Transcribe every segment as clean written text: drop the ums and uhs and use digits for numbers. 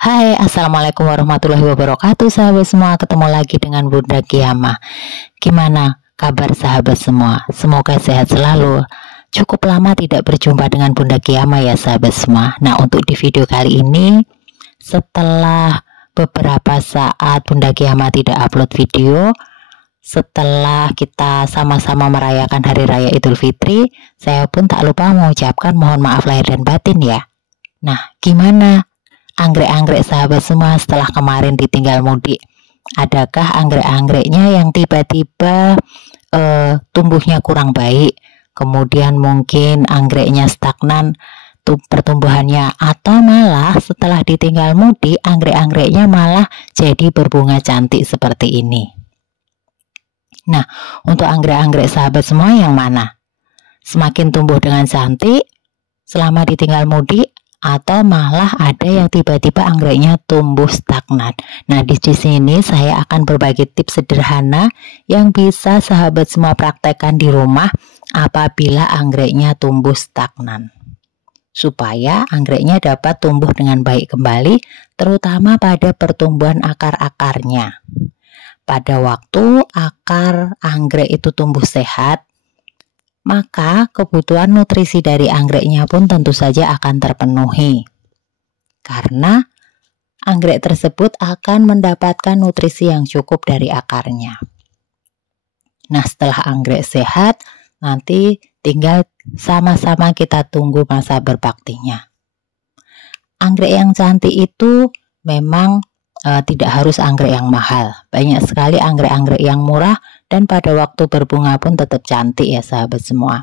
Hai, Assalamualaikum warahmatullahi wabarakatuh sahabat semua. Ketemu lagi dengan Bunda Kiamah. Gimana kabar sahabat semua? Semoga sehat selalu. Cukup lama tidak berjumpa dengan Bunda Kiamah ya sahabat semua. Nah, untuk di video kali ini, setelah beberapa saat Bunda Kiamah tidak upload video, setelah kita sama-sama merayakan Hari Raya Idul Fitri, saya pun tak lupa mengucapkan mohon maaf lahir dan batin ya. Nah, gimana anggrek-anggrek sahabat semua setelah kemarin ditinggal mudik? Adakah anggrek-anggreknya yang tiba-tiba tumbuhnya kurang baik, kemudian mungkin anggreknya stagnan pertumbuhannya, atau malah setelah ditinggal mudik anggrek-anggreknya malah jadi berbunga cantik seperti ini? Nah, untuk anggrek-anggrek sahabat semua yang mana? Semakin tumbuh dengan cantik selama ditinggal mudik, atau malah ada yang tiba-tiba anggreknya tumbuh stagnan? Nah, di sini saya akan berbagi tips sederhana yang bisa sahabat semua praktekkan di rumah apabila anggreknya tumbuh stagnan, supaya anggreknya dapat tumbuh dengan baik kembali, terutama pada pertumbuhan akar-akarnya. Pada waktu akar anggrek itu tumbuh sehat, maka kebutuhan nutrisi dari anggreknya pun tentu saja akan terpenuhi, karena anggrek tersebut akan mendapatkan nutrisi yang cukup dari akarnya. Nah, setelah anggrek sehat, nanti tinggal sama-sama kita tunggu masa berbaktinya. Anggrek yang cantik itu memang tidak harus anggrek yang mahal. Banyak sekali anggrek-anggrek yang murah dan pada waktu berbunga pun tetap cantik ya sahabat semua.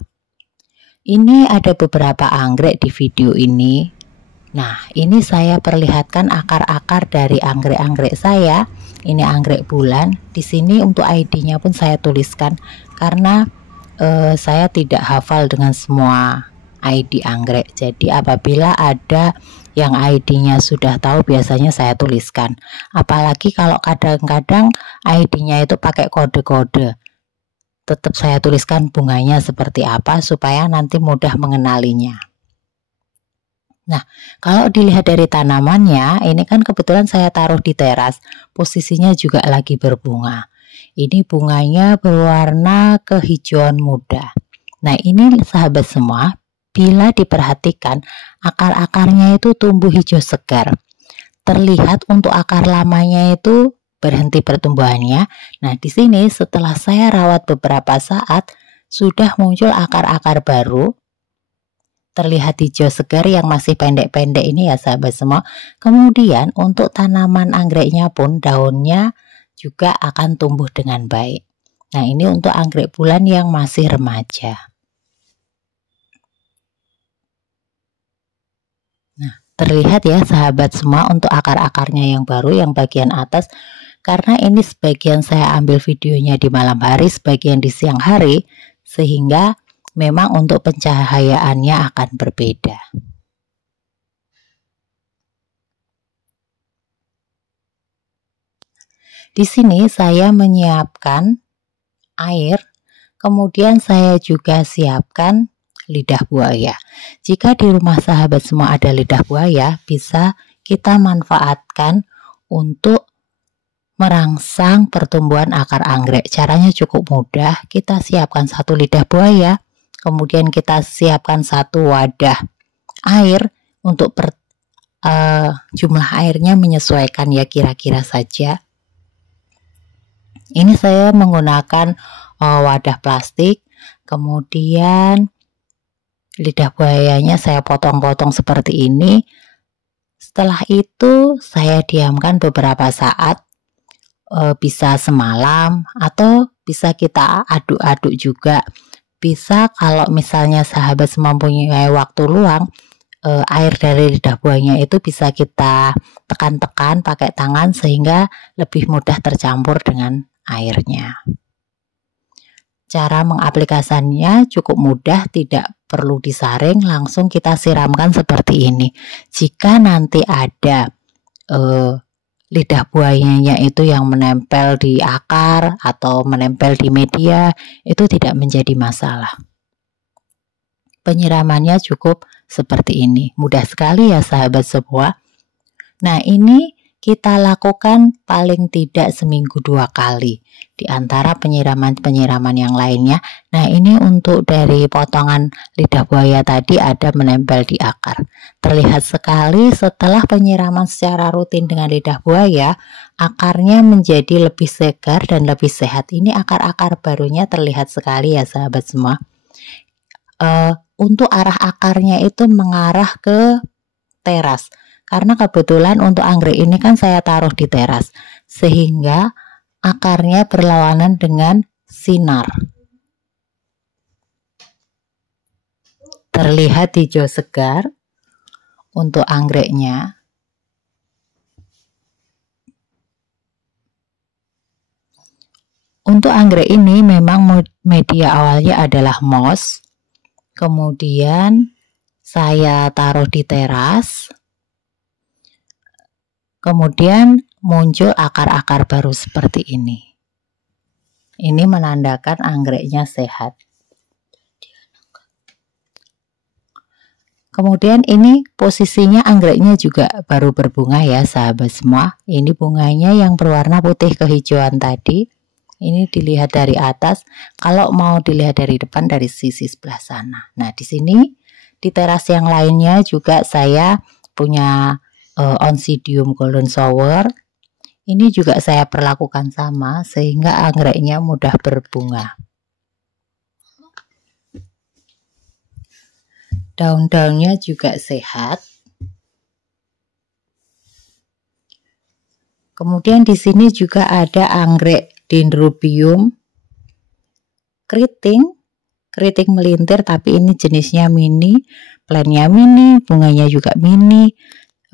Ini ada beberapa anggrek di video ini. Nah, ini saya perlihatkan akar-akar dari anggrek-anggrek saya. Ini anggrek bulan. Di sini untuk ID-nya pun saya tuliskan karena saya tidak hafal dengan semua ID anggrek. Jadi apabila ada yang ID-nya sudah tahu, biasanya saya tuliskan. Apalagi kalau kadang-kadang ID-nya itu pakai kode-kode, tetap saya tuliskan bunganya seperti apa supaya nanti mudah mengenalinya. Nah, kalau dilihat dari tanamannya, ini kan kebetulan saya taruh di teras, posisinya juga lagi berbunga. Ini bunganya berwarna kehijauan muda. Nah, ini sahabat semua, bila diperhatikan akar-akarnya itu tumbuh hijau segar. Terlihat untuk akar lamanya itu berhenti pertumbuhannya. Nah, di sini setelah saya rawat beberapa saat, sudah muncul akar-akar baru. Terlihat hijau segar yang masih pendek-pendek ini ya sahabat semua. Kemudian untuk tanaman anggreknya pun daunnya juga akan tumbuh dengan baik. Nah, ini untuk anggrek bulan yang masih remaja. Nah, terlihat ya sahabat semua untuk akar-akarnya yang baru yang bagian atas, karena ini sebagian saya ambil videonya di malam hari, sebagian di siang hari, sehingga memang untuk pencahayaannya akan berbeda. Di sini saya menyiapkan air, kemudian saya juga siapkan lidah buaya. Jika di rumah sahabat semua ada lidah buaya, bisa kita manfaatkan untuk merangsang pertumbuhan akar anggrek. Caranya cukup mudah. Kita siapkan satu lidah buaya, kemudian kita siapkan satu wadah air. Untuk jumlah airnya menyesuaikan ya, kira-kira saja. Ini saya menggunakan wadah plastik, kemudian lidah buayanya saya potong-potong seperti ini. Setelah itu saya diamkan beberapa saat, bisa semalam atau bisa kita aduk-aduk juga. Bisa kalau misalnya sahabat mempunyai waktu luang, air dari lidah buayanya itu bisa kita tekan-tekan pakai tangan sehingga lebih mudah tercampur dengan airnya. Cara mengaplikasikannya cukup mudah, tidak perlu disaring, langsung kita siramkan seperti ini. Jika nanti ada lidah buayanya itu yang menempel di akar atau menempel di media, itu tidak menjadi masalah. Penyiramannya cukup seperti ini, mudah sekali ya sahabat semua. Nah, ini kita lakukan paling tidak seminggu 2 kali di antara penyiraman-penyiraman yang lainnya. Nah, ini untuk dari potongan lidah buaya tadi ada menempel di akar. Terlihat sekali setelah penyiraman secara rutin dengan lidah buaya, akarnya menjadi lebih segar dan lebih sehat. Ini akar-akar barunya terlihat sekali ya sahabat semua. Untuk arah akarnya itu mengarah ke teras. Karena kebetulan untuk anggrek ini kan saya taruh di teras, sehingga akarnya berlawanan dengan sinar. Terlihat hijau segar untuk anggreknya. Untuk anggrek ini memang media awalnya adalah moss. Kemudian saya taruh di teras. Kemudian muncul akar-akar baru seperti ini. Ini menandakan anggreknya sehat. Kemudian ini posisinya anggreknya juga baru berbunga ya sahabat semua. Ini bunganya yang berwarna putih kehijauan tadi. Ini dilihat dari atas. Kalau mau dilihat dari depan dari sisi sebelah sana. Nah, di sini di teras yang lainnya juga saya punya Oncidium golden shower. Ini juga saya perlakukan sama sehingga anggreknya mudah berbunga. Daun-daunnya juga sehat. Kemudian di sini juga ada anggrek Dendrobium keriting melintir, tapi ini jenisnya mini, plannya mini, bunganya juga mini.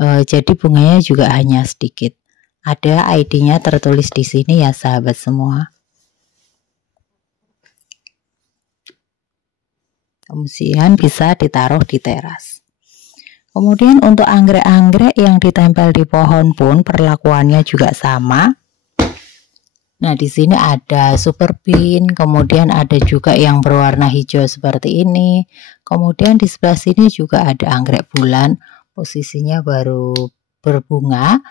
Jadi bunganya juga hanya sedikit. Ada ID-nya tertulis di sini ya sahabat semua. Kemudian bisa ditaruh di teras. Kemudian untuk anggrek-anggrek yang ditempel di pohon pun perlakuannya juga sama. Nah, di sini ada super bean, kemudian ada juga yang berwarna hijau seperti ini. Kemudian di sebelah sini juga ada anggrek bulan. Posisinya baru berbunga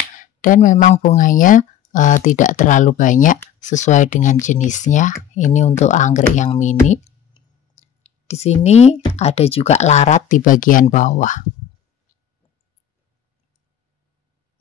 dan memang bunganya tidak terlalu banyak sesuai dengan jenisnya. Ini untuk anggrek yang mini. Di sini ada juga larat di bagian bawah.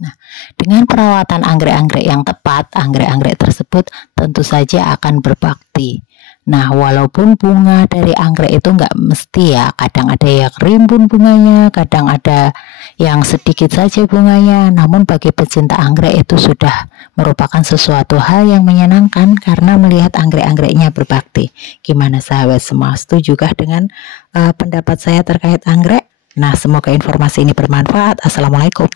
Nah, dengan perawatan anggrek-anggrek yang tepat, anggrek-anggrek tersebut tentu saja akan berbakti. Nah, walaupun bunga dari anggrek itu nggak mesti ya, kadang ada yang rimbun bunganya, kadang ada yang sedikit saja bunganya. Namun bagi pecinta anggrek itu sudah merupakan sesuatu hal yang menyenangkan karena melihat anggrek-anggreknya berbakti. Gimana sahabat semua, setujukah dengan pendapat saya terkait anggrek? Nah, semoga informasi ini bermanfaat. Assalamualaikum.